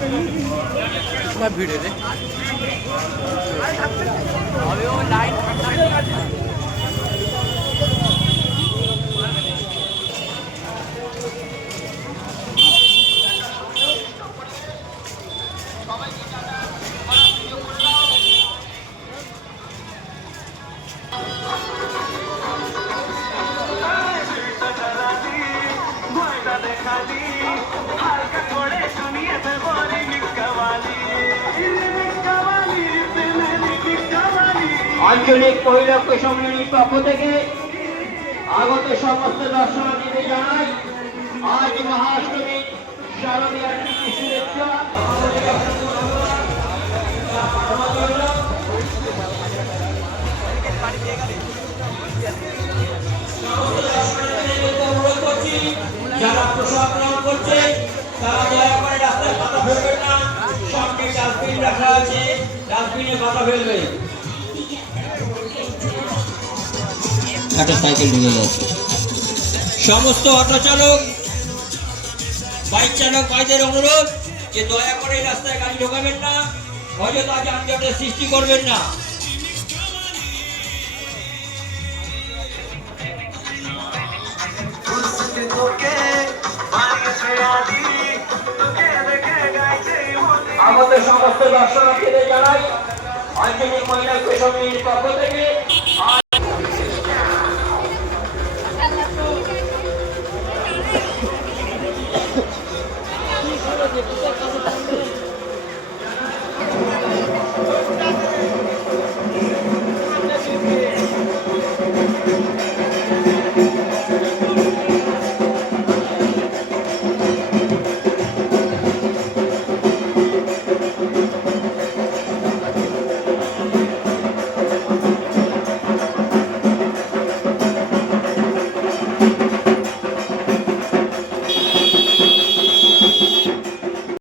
তোমার ভিড়ে রে আঞ্চলিক মহিলা সম্মেলনের পক্ষ থেকে আগত সমস্ত দর্শনার্থীদের জানাই আজ মহাষ্টমী শারদীয়ার প্রীতি শুভেচ্ছা। যারা প্রসাদ গ্রহণ করছে তারা দয়া করে রাস্তায় পাতা ফেলবেন না, সঙ্গে ডাস্টবিন রাখা আছে, ডাস্টবিনে পাতা ফেলবে। একটা সাইকেল ঢুকে গেছে। সমস্ত অটো চালক, বাইক চালক ভাইদের অনুরোধ যে দয়া করে রাস্তায় গাড়ি ঢোকাবেন না, অযথা যানজটের সৃষ্টি করবেন না। আমাদের সমস্ত দর্শনার্থীদের জানাই আঞ্চলিক মহিলা সমিতির পক্ষ থেকে